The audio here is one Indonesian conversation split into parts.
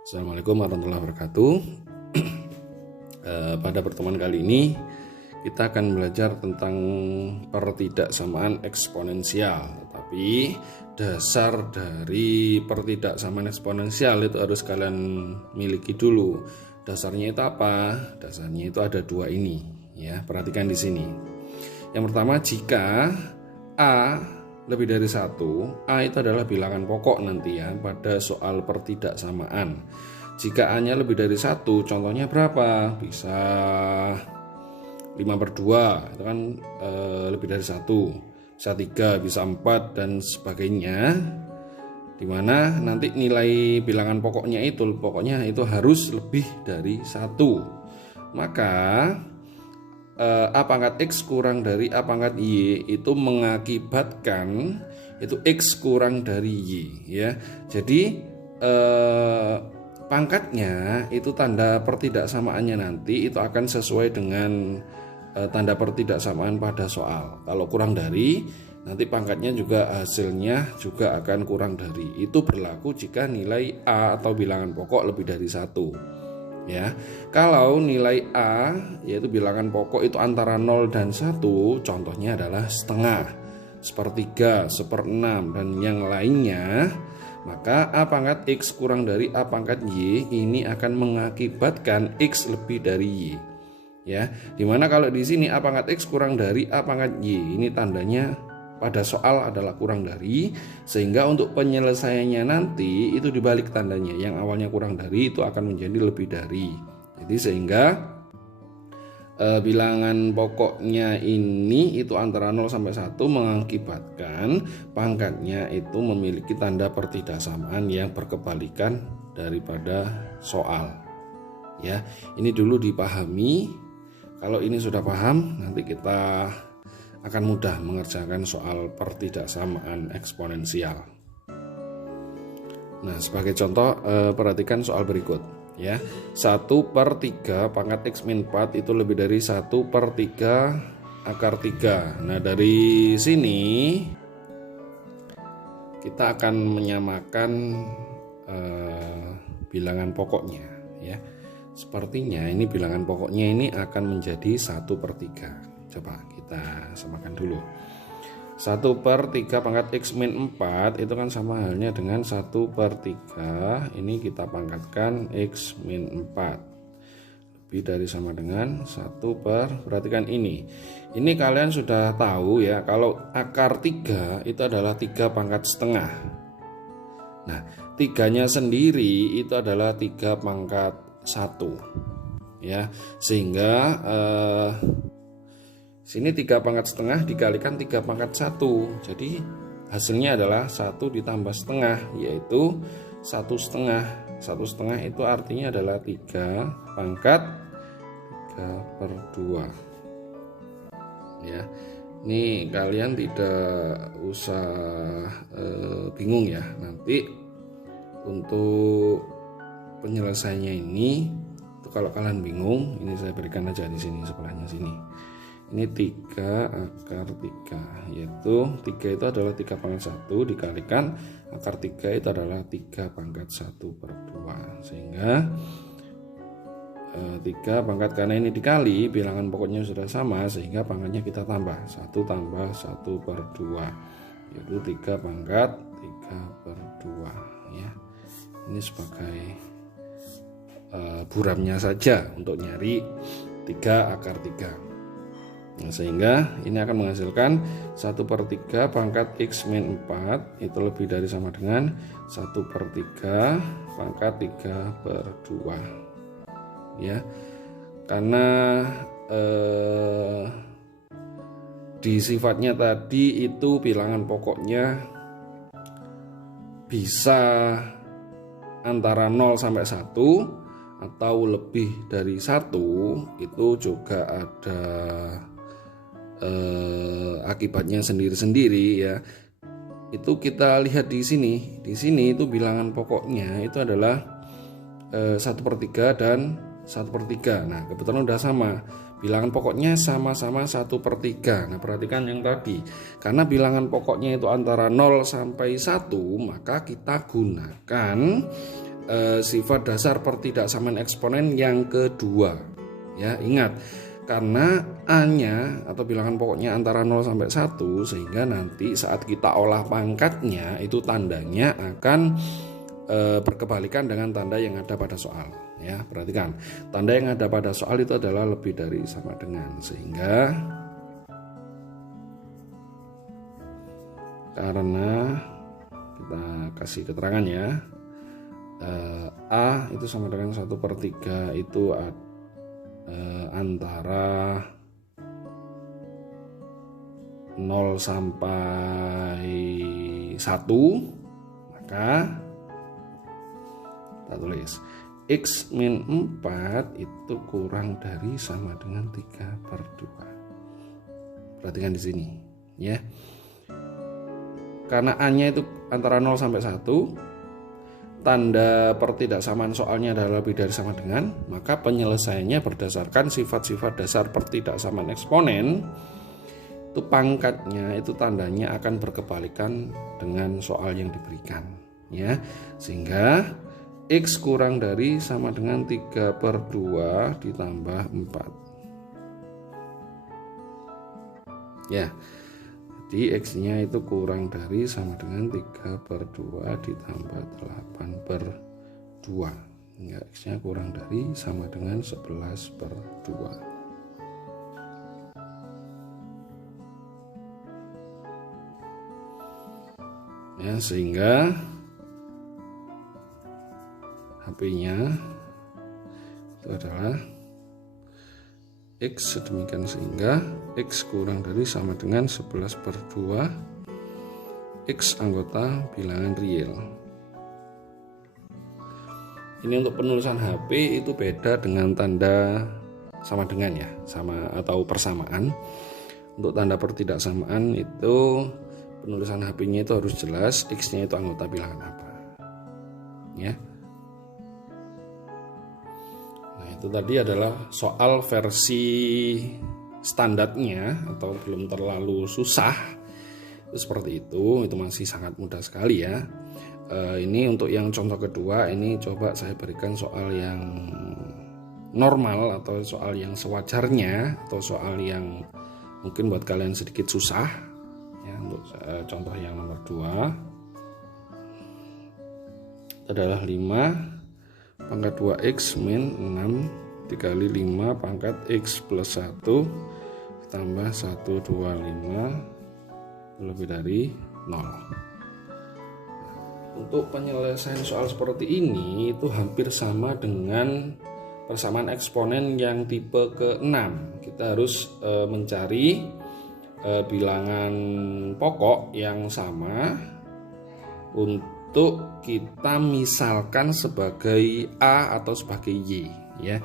Assalamualaikum warahmatullahi wabarakatuh. Pada pertemuan kali ini kita akan belajar tentang pertidaksamaan eksponensial. Tetapi dasar dari pertidaksamaan eksponensial itu harus kalian miliki dulu. Dasarnya itu apa? Dasarnya itu ada dua ini. Ya, perhatikan di sini. Yang pertama, jika A lebih dari 1, A itu adalah bilangan pokok nanti ya pada soal pertidaksamaan. Jika A-nya lebih dari 1, contohnya berapa? Bisa 5/2, itu kan lebih dari 1. Bisa 3, bisa 4 dan sebagainya. Dimana nanti nilai bilangan pokoknya itu harus lebih dari 1. Maka A pangkat X kurang dari A pangkat Y itu mengakibatkan itu X kurang dari Y ya. Jadi pangkatnya itu tanda pertidaksamaannya nanti itu akan sesuai dengan tanda pertidaksamaan pada soal. Kalau kurang dari, nanti pangkatnya juga hasilnya juga akan kurang dari. Itu berlaku jika nilai A atau bilangan pokok lebih dari 1. Ya, kalau nilai A yaitu bilangan pokok itu antara 0 dan 1, contohnya adalah setengah, sepertiga, seperenam dan yang lainnya, maka A pangkat X kurang dari A pangkat Y ini akan mengakibatkan X lebih dari Y. Ya, dimana kalau di sini A pangkat X kurang dari A pangkat Y, ini tandanya pada soal adalah kurang dari, sehingga untuk penyelesaiannya nanti itu dibalik tandanya, yang awalnya kurang dari itu akan menjadi lebih dari. Jadi sehingga bilangan pokoknya ini itu antara 0 sampai 1 mengakibatkan pangkatnya itu memiliki tanda pertidaksamaan yang berkebalikan daripada soal. Ya, ini dulu dipahami. Kalau ini sudah paham, nanti kita akan mudah mengerjakan soal pertidaksamaan eksponensial. Nah, sebagai contoh, perhatikan soal berikut ya. 1/3 pangkat X min 4 itu lebih dari 1/3 akar 3. Nah, dari sini kita akan menyamakan bilangan pokoknya ya. Sepertinya ini bilangan pokoknya ini akan menjadi 1/3. Coba kita samakan dulu. 1/3 pangkat X min 4 itu kan sama halnya dengan 1/3. Ini kita pangkatkan X min 4. Lebih dari sama dengan 1/, perhatikan ini. Ini kalian sudah tahu ya, kalau akar 3 itu adalah 3 pangkat setengah. Nah, 3-nya sendiri itu adalah 3 pangkat 1. Ya, sehingga sini 3 pangkat setengah dikalikan 3 pangkat 1. Jadi hasilnya adalah 1 ditambah setengah, yaitu 1/2. 1/2 itu artinya adalah 3 pangkat 3/2. Ya, ini kalian tidak usah bingung ya. Nanti untuk penyelesaiannya ini, kalau kalian bingung, ini saya berikan aja di sini sebelahnya sini. Ini 3 akar 3, yaitu 3 itu adalah 3 pangkat 1 dikalikan akar 3 itu adalah 3 pangkat 1/2. Sehingga 3 pangkat, karena ini dikali, bilangan pokoknya sudah sama, sehingga pangkatnya kita tambah 1 tambah 1/2, yaitu 3 pangkat 3/2 ya. Ini sebagai buramnya saja untuk nyari 3 akar 3. Nah, sehingga ini akan menghasilkan 1/3 pangkat X min 4 itu lebih dari sama dengan 1/3 pangkat 3/2 ya. Karena di sifatnya tadi itu bilangan pokoknya bisa antara 0 sampai 1 atau lebih dari 1, itu juga ada akibatnya sendiri-sendiri ya. Itu kita lihat di sini. Di sini itu bilangan pokoknya itu adalah 1/3 dan 1/3. Nah, kebetulan udah sama. Bilangan pokoknya sama-sama 1/3. Nah, perhatikan yang tadi. Karena bilangan pokoknya itu antara 0 sampai 1, maka kita gunakan sifat dasar pertidaksamaan eksponen yang kedua. Ya, ingat, karena A-nya atau bilangan pokoknya antara 0 sampai 1, sehingga nanti saat kita olah pangkatnya itu tandanya akan berkebalikan dengan tanda yang ada pada soal. Ya, perhatikan, tanda yang ada pada soal itu adalah lebih dari sama dengan, sehingga karena kita kasih keterangan ya, A itu sama dengan 1/3 itu antara 0 sampai 1, maka kita tulis X min 4 itu kurang dari sama dengan 3/2. Perhatikan di sini ya. Karena A-nya itu antara 0 sampai 1, tanda pertidaksamaan soalnya adalah lebih dari sama dengan, maka penyelesaiannya berdasarkan sifat-sifat dasar pertidaksamaan eksponen. Itu pangkatnya, itu tandanya akan berkebalikan dengan soal yang diberikan ya. Sehingga X kurang dari sama dengan 3/2 ditambah 4 ya. Jadi X-nya itu kurang dari sama dengan 3/2 ditambah 8/2. Ya, X-nya kurang dari sama dengan 11/2. Ya, sehingga HP-nya itu adalah X, sedemikian sehingga X kurang dari sama dengan 11/2 X anggota bilangan real. Ini untuk penulisan HP itu beda dengan tanda sama dengan ya, sama atau persamaan. Untuk tanda pertidaksamaan itu penulisan HP-nya itu harus jelas X-nya itu anggota bilangan apa ya. Itu tadi adalah soal versi standarnya atau belum terlalu susah. Itu seperti itu masih sangat mudah sekali ya. Ini untuk yang contoh kedua, ini coba saya berikan soal yang normal atau soal yang sewajarnya, atau soal yang mungkin buat kalian sedikit susah ya. Untuk contoh yang nomor 2 adalah 5 pangkat 2x min 6 dikali 5 pangkat x plus 1 ditambah 125 lebih dari 0. Untuk penyelesaian soal seperti ini itu hampir sama dengan persamaan eksponen yang tipe ke-6. Kita harus mencari bilangan pokok yang sama untuk kita misalkan sebagai A atau sebagai Y ya.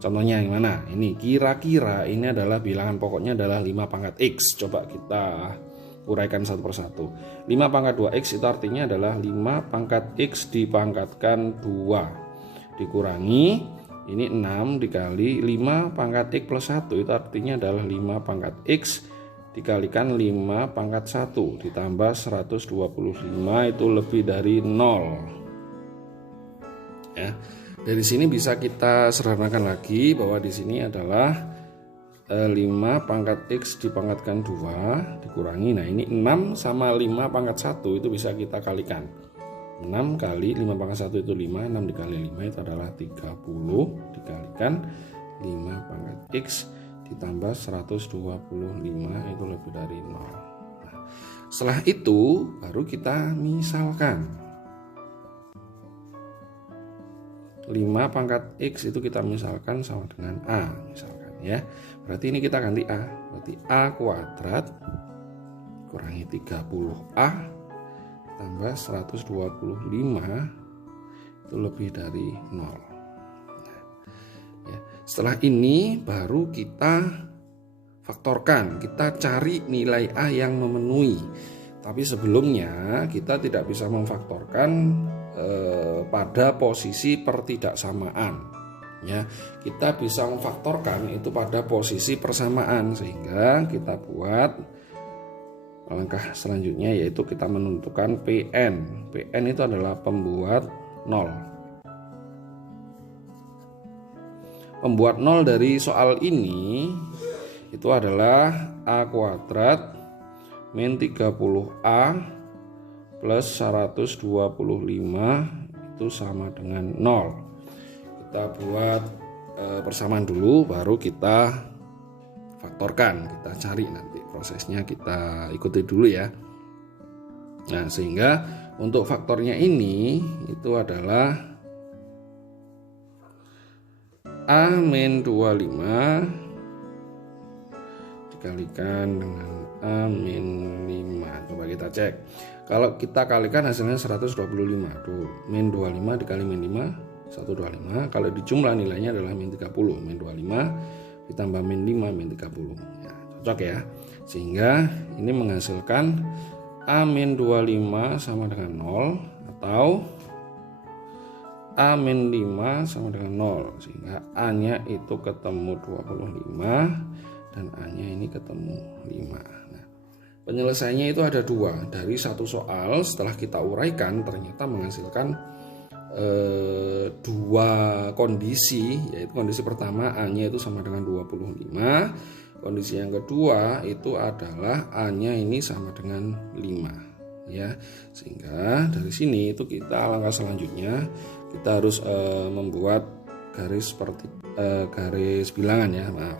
Contohnya yang mana? Ini kira-kira ini adalah bilangan pokoknya adalah 5 pangkat X. Coba kita uraikan satu persatu. 5 pangkat 2X itu artinya adalah 5 pangkat X dipangkatkan 2 dikurangi ini 6 dikali 5 pangkat X plus 1 itu artinya adalah 5 pangkat X dikalikan 5 pangkat 1 ditambah 125 itu lebih dari 0 ya. Dari sini bisa kita sederhanakan lagi bahwa di sini adalah 5 pangkat X dipangkatkan 2 dikurangi, nah ini 6 sama 5 pangkat 1 itu bisa kita kalikan. 6 kali 5 pangkat 1 itu 5, 6 dikali 5 itu adalah 30 dikalikan 5 pangkat X ditambah 125 itu lebih dari 0. Nah, setelah itu baru kita misalkan 5 pangkat X itu kita misalkan sama dengan A misalkan ya. Berarti ini kita ganti A. Berarti A kuadrat kurangi 30A tambah 125 itu lebih dari 0. Setelah ini baru kita faktorkan, kita cari nilai A yang memenuhi. Tapi sebelumnya kita tidak bisa memfaktorkan pada posisi pertidaksamaan. Ya, kita bisa memfaktorkan itu pada posisi persamaan, sehingga kita buat langkah selanjutnya yaitu kita menentukan PN. PN itu adalah pembuat 0. pembuat nol dari soal ini itu adalah A kuadrat min 30A plus 125 itu sama dengan 0. Kita buat persamaan dulu, baru kita faktorkan, kita cari nanti prosesnya, kita ikuti dulu ya. Nah, sehingga untuk faktornya ini itu adalah A-25 dikalikan dengan A-5. Coba kita cek. Kalau kita kalikan hasilnya 125. Tuh, min 25 dikali min 5, 125. Kalau dijumlah nilainya adalah min 30. Min 25 ditambah min 5, min 30. Ya, cocok ya. Sehingga ini menghasilkan A-25 sama dengan 0 atau A-5 sama dengan 0. Sehingga A-nya itu ketemu 25 dan A-nya ini ketemu 5. Nah, penyelesaiannya itu ada 2. Dari satu soal setelah kita uraikan ternyata menghasilkan 2 kondisi, yaitu kondisi pertama A-nya itu sama dengan 25. Kondisi yang kedua itu adalah A-nya ini sama dengan 5 ya. Sehingga dari sini itu kita langkah selanjutnya kita harus membuat garis seperti garis bilangan ya, maaf.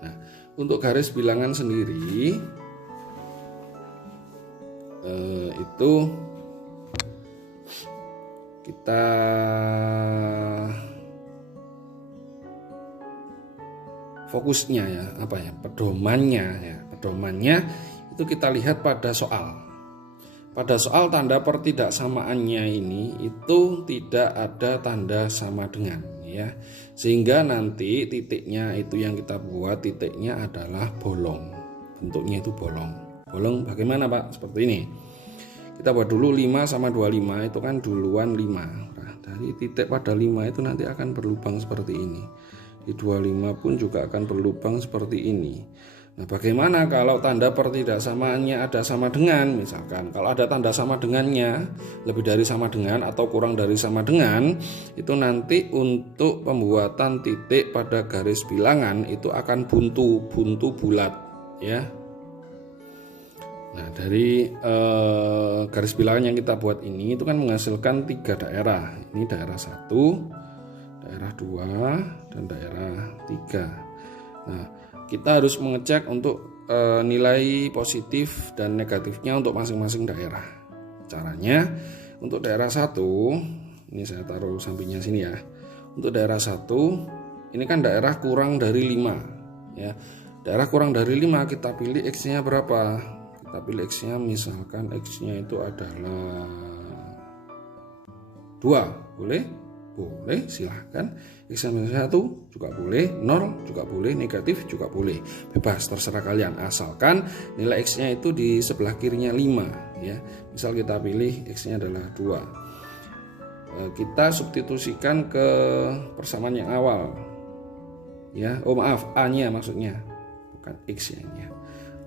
Nah, untuk garis bilangan sendiri itu kita fokusnya ya, apa ya, pedomannya itu kita lihat pada soal. Pada soal tanda pertidaksamaannya ini itu tidak ada tanda sama dengan ya. Sehingga nanti titiknya itu yang kita buat titiknya adalah bolong. Bentuknya itu bolong. Bolong bagaimana, Pak? Seperti ini. Kita buat dulu 5 sama 25 itu kan duluan 5. Nah, dari titik pada 5 itu nanti akan berlubang seperti ini. Di 25 pun juga akan berlubang seperti ini. Nah, bagaimana kalau tanda pertidaksamaannya ada sama dengan? Misalkan kalau ada tanda sama dengannya, lebih dari sama dengan atau kurang dari sama dengan, itu nanti untuk pembuatan titik pada garis bilangan itu akan buntu bulat ya. Nah, dari garis bilangan yang kita buat ini itu kan menghasilkan 3 daerah. Ini daerah 1, daerah 2, dan daerah 3. Nah, kita harus mengecek untuk nilai positif dan negatifnya untuk masing-masing daerah. Caranya untuk daerah 1, ini saya taruh sampingnya sini ya. Untuk daerah 1, ini kan daerah kurang dari 5 ya. Daerah kurang dari 5 kita pilih X-nya berapa? Kita pilih X-nya misalkan X-nya itu adalah 2, boleh? Boleh, silahkan. X-nya 1 juga boleh, 0 juga boleh, negatif juga boleh. Bebas, terserah kalian. Asalkan nilai X-nya itu di sebelah kirinya 5 ya. Misal kita pilih X-nya adalah 2. Kita substitusikan ke persamaan yang awal. Ya, oh maaf, A-nya maksudnya. Bukan X-nya.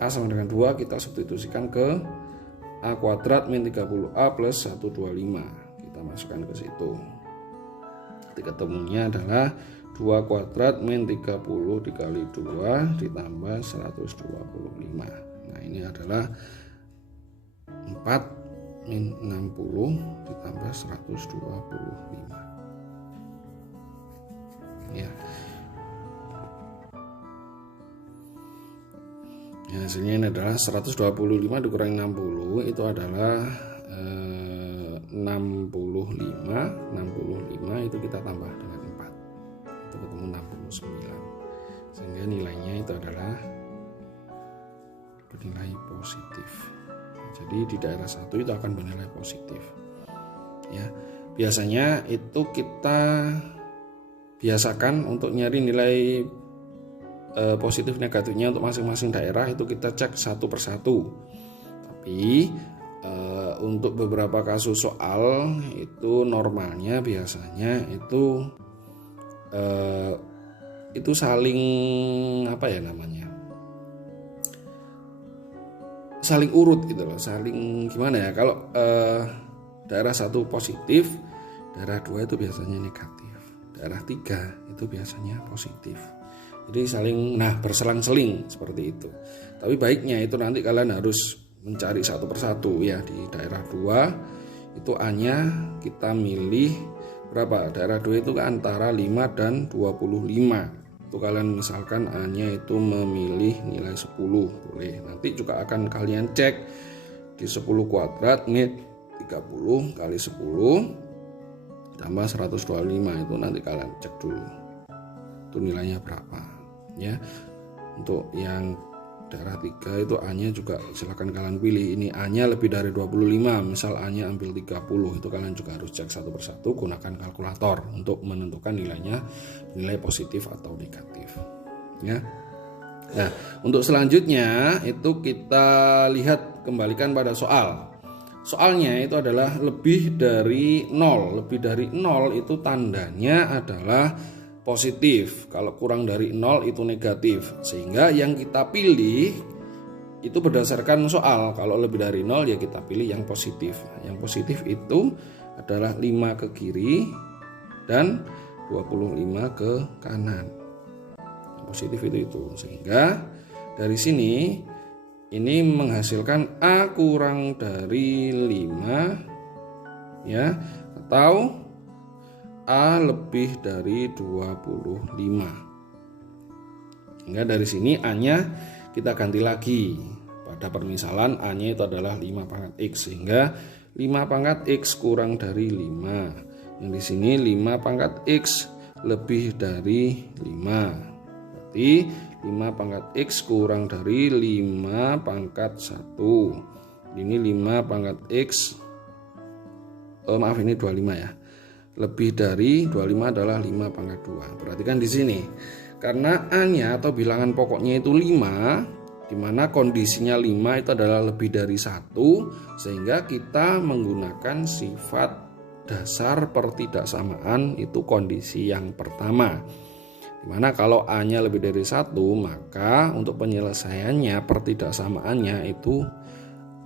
A sama dengan 2 kita substitusikan ke A kuadrat min 30A plus 125. Kita masukkan ke situ. Nanti ketemunya adalah 2 kuadrat min 30 dikali 2 ditambah 125. Nah, ini adalah 4 min 60 ditambah 125. Ya. Ya, hasilnya ini adalah 125 dikurangi 60 itu adalah 65 itu kita tambah dengan 4 itu ketemu 69, sehingga nilainya itu adalah bernilai positif. Jadi di daerah 1 itu akan bernilai positif ya. Biasanya itu kita biasakan untuk nyari nilai positif negatifnya untuk masing-masing daerah itu kita cek satu persatu. Tapi untuk beberapa kasus soal itu normalnya biasanya itu saling apa ya namanya, saling urut gitu loh, saling gimana ya, kalau daerah 1 positif, daerah 2 itu biasanya negatif, daerah 3 itu biasanya positif. Jadi berselang-seling seperti itu. Tapi baiknya itu nanti kalian harus mencari satu persatu ya. Di daerah 2 itu A-nya kita milih berapa? Daerah 2 itu antara 5 dan 25. Itu kalian misalkan A-nya itu memilih nilai 10 boleh. Nanti juga akan kalian cek di 10 kuadrat ini 30 kali 10 tambah 125 itu nanti kalian cek dulu itu nilainya berapa ya. Untuk yang daerah 3 itu A-nya juga silakan kalian pilih. Ini A-nya lebih dari 25, misal A-nya ambil 30, itu kalian juga harus cek satu persatu, gunakan kalkulator untuk menentukan nilainya, nilai positif atau negatif ya. Nah, untuk selanjutnya itu kita lihat, kembalikan pada soal. Soalnya itu adalah lebih dari 0. Lebih dari 0 itu tandanya adalah positif. Kalau kurang dari 0 itu negatif. Sehingga yang kita pilih itu berdasarkan soal. Kalau lebih dari 0 ya kita pilih yang positif. Yang positif itu adalah 5 ke kiri dan 25 ke kanan. Yang positif itu. Sehingga dari sini ini menghasilkan A kurang dari 5 ya, atau A lebih dari 25. Hingga dari sini A-nya kita ganti lagi. Pada permisalan A-nya itu adalah 5 pangkat X, sehingga 5 pangkat X kurang dari 5. Yang di sini 5 pangkat X lebih dari 5. Berarti 5 pangkat X kurang dari 5 pangkat 1. Ini 5 pangkat X, ini 25 ya. Lebih dari 25 adalah 5 pangkat 2. Perhatikan di sini. Karena A-nya atau bilangan pokoknya itu 5, di mana kondisinya 5 itu adalah lebih dari 1, sehingga kita menggunakan sifat dasar pertidaksamaan, itu kondisi yang pertama. Dimana kalau A-nya lebih dari 1, maka untuk penyelesaiannya pertidaksamaannya itu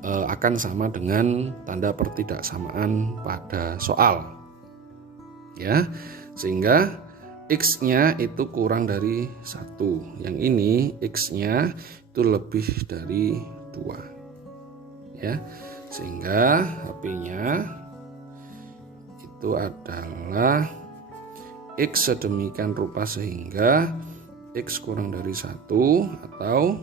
akan sama dengan tanda pertidaksamaan pada soal ya. Sehingga X-nya itu kurang dari 1. Yang ini X-nya itu lebih dari 2 ya. Sehingga HP-nya itu adalah X sedemikian rupa sehingga X kurang dari 1 atau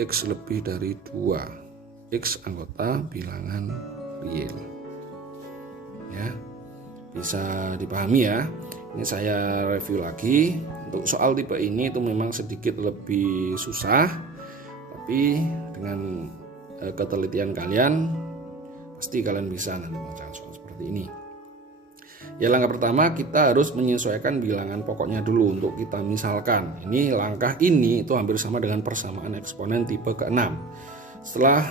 X lebih dari 2. X anggota bilangan real ya. Bisa dipahami ya. Ini saya review lagi. Untuk soal tipe ini itu memang sedikit lebih susah, tapi dengan ketelitian kalian pasti kalian bisa nanti mengerjakan soal seperti ini. Ya, langkah pertama kita harus menyesuaikan bilangan pokoknya dulu. Untuk kita misalkan, ini langkah ini itu hampir sama dengan persamaan eksponen tipe ke-6. Setelah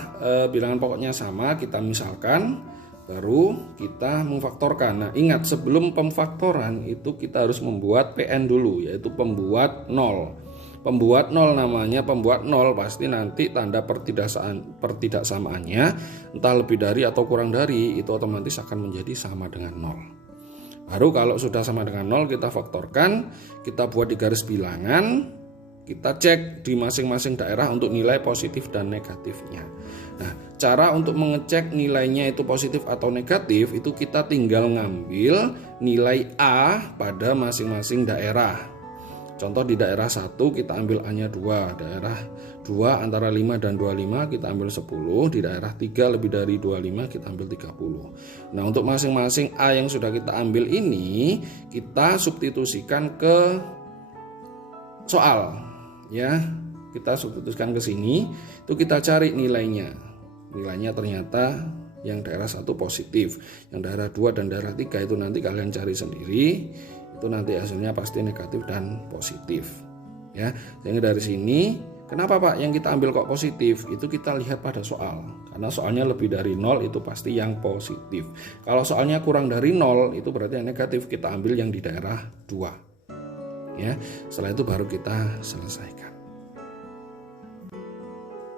bilangan pokoknya sama, kita misalkan, baru kita memfaktorkan. Nah, ingat sebelum pemfaktoran itu kita harus membuat PN dulu, yaitu pembuat 0. Pembuat 0 namanya pembuat 0, pasti nanti tanda pertidaksamaannya entah lebih dari atau kurang dari itu otomatis akan menjadi sama dengan 0. Baru kalau sudah sama dengan 0 kita faktorkan, kita buat di garis bilangan, kita cek di masing-masing daerah untuk nilai positif dan negatifnya. Nah, cara untuk mengecek nilainya itu positif atau negatif itu kita tinggal ngambil nilai A pada masing-masing daerah. Contoh di daerah 1 kita ambil A-nya 2, daerah 2 antara 5 dan 25 kita ambil 10, di daerah 3 lebih dari 25 kita ambil 30. Nah, untuk masing-masing A yang sudah kita ambil ini kita substitusikan ke soal ya. Kita substitusikan ke sini, itu kita cari nilainya. Nilainya ternyata yang daerah 1 positif, yang daerah 2 dan daerah 3 itu nanti kalian cari sendiri. Itu nanti hasilnya pasti negatif dan positif ya. Sehingga dari sini kenapa Pak yang kita ambil kok positif, itu kita lihat pada soal, karena soalnya lebih dari 0 itu pasti yang positif. Kalau soalnya kurang dari 0 itu berarti yang negatif, kita ambil yang di daerah 2 ya. Setelah itu baru kita selesaikan.